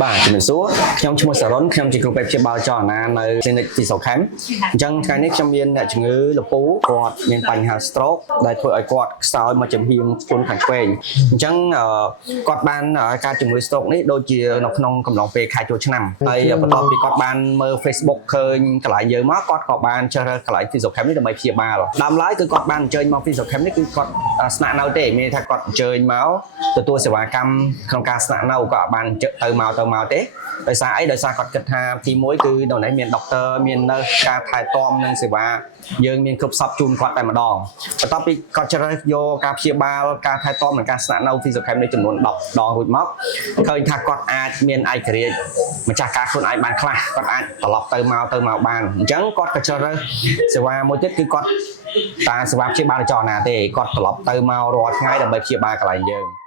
បាទជំរាបសួរខ្ញុំឈ្មោះសរុនខ្ញុំជាគ្រូពេទ្យព្យាបាលចលនានៅ Clinic ទីសុខខេមអញ្ចឹងថ្ងៃនេះខ្ញុំមានអ្នកជំងឺលពូគាត់មានបញ្ហា stroke ដែលធ្វើឲ្យគាត់ខ្សោយមកចំហៀងស្ពន់ខាងឆ្វេងអញ្ចឹងគាត់បានការជំងឺ stroke នេះដូចជានៅក្នុងកំឡុងពេលខែចូលឆ្នាំហើយបន្ទាប់ពីគាត់បានមើល Facebook ឃើញកន្លែងយើងមកគាត់ក៏បានជ្រើសរើសកន្លែងទីសុខខេមនេះដើម្បីព្យាបាលដើមឡើយគឺគាត់បានអញ្ជើញមកទីសុខខេមនេះគឺគាត់ស្នាក់នៅទេមានថាគាត់អញ្ជើញមកទទួលសេវាកម្មក្នុងការស្នាក់នៅក៏បានទៅមកទេដោយសារអីដោយសារគាត់គិតថាទី1គឺនៅនេះមានដុកទ័រមាននៅការថែទាំនិងសេវាយើងមានគ្រប់សពជូនគាត់តែម្ដងបន្ទាប់ពីគាត់ជ្រើសរើសយកការព្យាបាលការថែទាំនិងការស្នាក់នៅទីសុខខេមនេះចំនួន10ដងរួចមកឃើញថាគាត់អាចមានឯករាជ្យម្ចាស់ការខ្លួនឯងបានខ្លះគាត់អាចត្រឡប់ទៅមកបានអញ្ចឹងគាត់ក៏ជ្រើសរើសសេវាមួយទៀតគឺគាត់តាសេវាព្យាបាលចលនាទេគាត់ត្រឡប់ទៅមករាល់ថ្ងៃដើម្បីព្យាបាលកន្លែងយើង